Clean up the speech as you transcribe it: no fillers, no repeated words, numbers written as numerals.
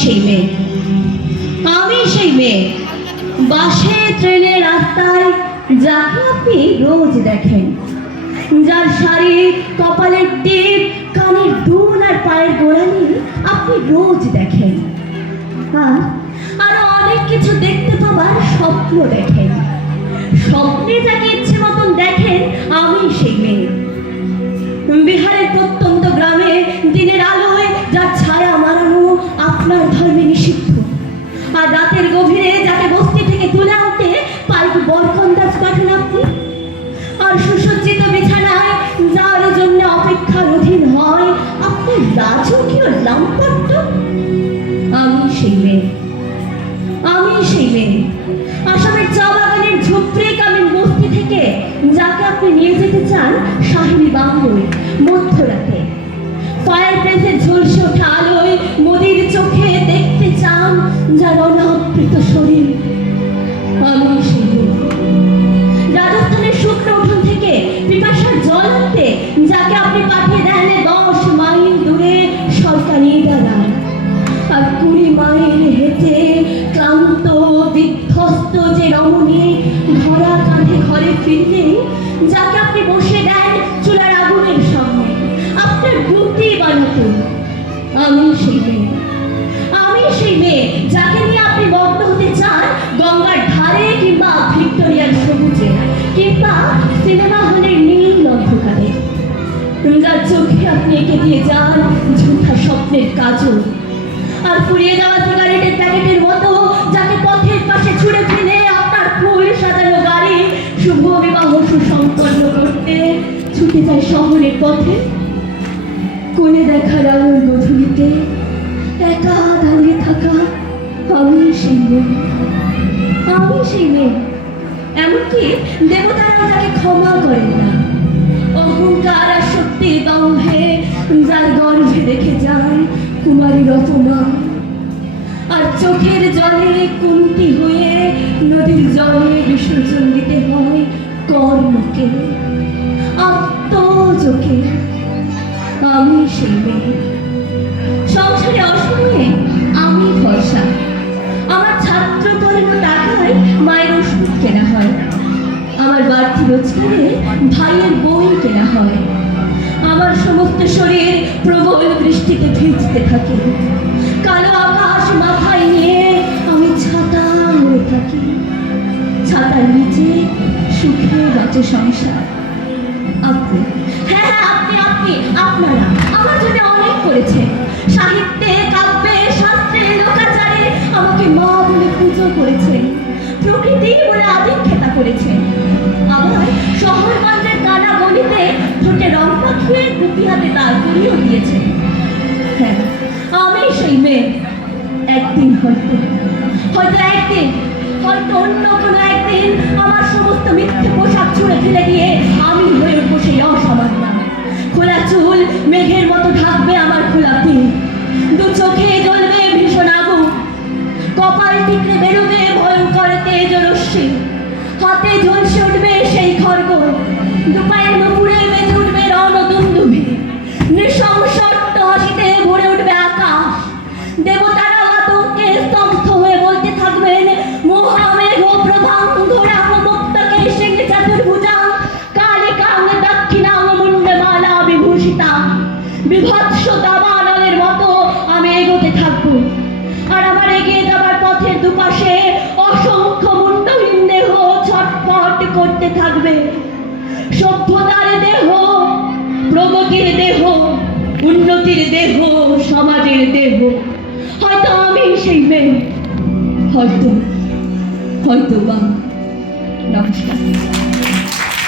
সেই মেয়ে, আমি সেই মেয়ে, বাসে ট্রেনে রাস্তায় যাকে আপনি রোজ দেখেন, যার শাড়ি, কপালের টিপ, কানের দুল আর পায়ের গোড়ালি আপনি রোজ দেখেন, আর আরো অনেক কিছু দেখতে পাবার স্বপ্ন দেখেন। স্বপ্নে যাকে ইচ্ছে মতন দেখেন, আমি সেই মেয়ে। বিহারের প্রত্যন্ত গ্রামে দিনের আলোয় যার ছায়া মারানো আপনার ধর্মে নিষিদ্ধ, আর রাতের গভীরে যাকে বস্তি থেকে তুলে আনতে পাইপ বরকন্দাজ পাঠান আপনি, আর সুসজ্জিত বিছানায় যার জন্য অপেক্ষার অধীন হয় আপনার রাজকীয় লাম্পট্য, আমি সেই মেয়ে। আমি সেই মেয়ে, আসামের চা বাগানের ঝুপড়ি কামিন বস্তি থেকে যাকে আপনি নিয়ে যেতে চান শাহিনী বাংলোয় মধ্যরাতে, ফায়ার প্লেসের ঝলসে ওঠা আলোয় মোদির চোখে দেখতে চান যার অনাবৃত শরীর, আমি সেই মেয়ে। রাজস্থানের শুকনো উঠোন থেকে পিপাসার জল আনতে যাকে আপনি পাঠিয়ে দেন 10 মাইল দূরে সরকারি দালান, আর 20 মাইল হেঁটে ক্লান্ত বিধ্বস্ত যে রমণী ধরা কাঁধে ঘরে ফিরতে যাকে আপনি বসে দেন চুলার আগুনের সামনে আপনার রুটি বানাতে, আমি সেই মেয়ে। আমি সেই মেয়ে যাকে নিয়ে আপনি মগ্ন হতে চান গঙ্গার ধারে কিংবা ভিক্টোরিয়ার সবুজে কিংবা সিনেমা হলের নীল অন্ধকারে, যার চোখে আপনি এঁকে দিয়ে যান ঝুঁথা স্বপ্নের কাজল, আর ফুরিয়ে যাওয়া সিগারেটের প্যাকেটের মতো যাকে পথের পাশে ছুঁড়ে ফেলে আপনার ফুল সাজানো গাড়ি শুভ বিবাহ সুসম্পন্ন করতে ছুটে যায় শহরের পথে। কোণে দেখার আলোর গধূলিতে একা দাঁড়িয়ে থাকা আমি সেই মেয়ে। আমি সেই মেয়ে, এমনকি দেবতারাও যাকে ক্ষমা করেন না, অহংকার আর শক্তির দম্ভে যার গর্ভে রেখে যায় কুমারীর অপমান, আর চোখের জলে কুন্তি হয়ে নদীর জলে বিসর্জন দিতে হয় কর্মকে, আত্মযোগে, আমি সেই মেয়ে। সংসারে অসময়ে আমি ভরসা, আমার ছাত্র পড়ানো টাকায় মায়ের ওষুধ কেনা হয়, আমার বাড়তি রোজগারে ভাইয়ের বই কেনা হয়, আমার সমস্ত শরীর প্রবল বৃষ্টিতে ভিজতে থাকে, কালো আকাশ মাথায় নিয়ে আমি ছাতা হয়ে থাকি, ছাতার নিচে সুখে বাঁচে সংসার। আপনি, হ্যাঁ হ্যাঁ আপনি আপনি আপনারা আমার জন্য অনেক করেছেন, সাহিত্যে, কাব্যে, শাস্ত্রে, লোকাচারে আমাকে মা বলে পুজো করেছেন, প্রকৃতি বলে আদিক্ষেতা করেছেন, আবার শহরগঞ্জের কানা গলিতে ঠোঁটে রং পাখিয়ে কুপি হাতে দাঁড় করিয়েও দিয়েছেন। হ্যাঁ, আমি সেই মেয়ে। একদিন হয়তো একদিন হয়তো অন্য কোনো একদিন আমার সমস্ত মিথ্যে পোশাক ছুঁড়ে ফেলে দিয়ে আমি হয়ে উঠবো সেই অসামান্য। খোলা চুল মেঘের মতো ঢাকবে আমার খোলা পিঠ, দু চোখে জ্বলবে ভীষণ আগুন, কপাল টিকলে বেরোবে ভয়ঙ্কর তেজ রশ্মি, হাতে ঝলসে উঠবে সেই খড়গ, দুপায়ের নুপুরে বেজে উঠবে রণদুন্দুভি, নৃশংস হাসিতে ভরে উঠবে আকাশ, দেবতারা আতঙ্কে স্তব্ধ হয়ে বলতে থাকবেন মহামেঘ প্রভাং ঘোরাং মুক্তকে সিংহ চতুর্ভুজাং কালিকাং দক্ষিণাং মুন্ডমালা বিভূষিতাং, বিভৎস দাবানলের মতো আমি এগোতে থাকবো, আর আমার এগিয়ে যাবার পথের দুপাশে অসংখ্য মুন্ডহীন দেহ ছটফট করতে থাকবে। সভ্যতার দেহ, প্রগতির দেহ, উন্নতির দেহ, সমাজের দেহ। হয়তো আমি সেই মেয়ে, হয়তো বা। নমস্কার।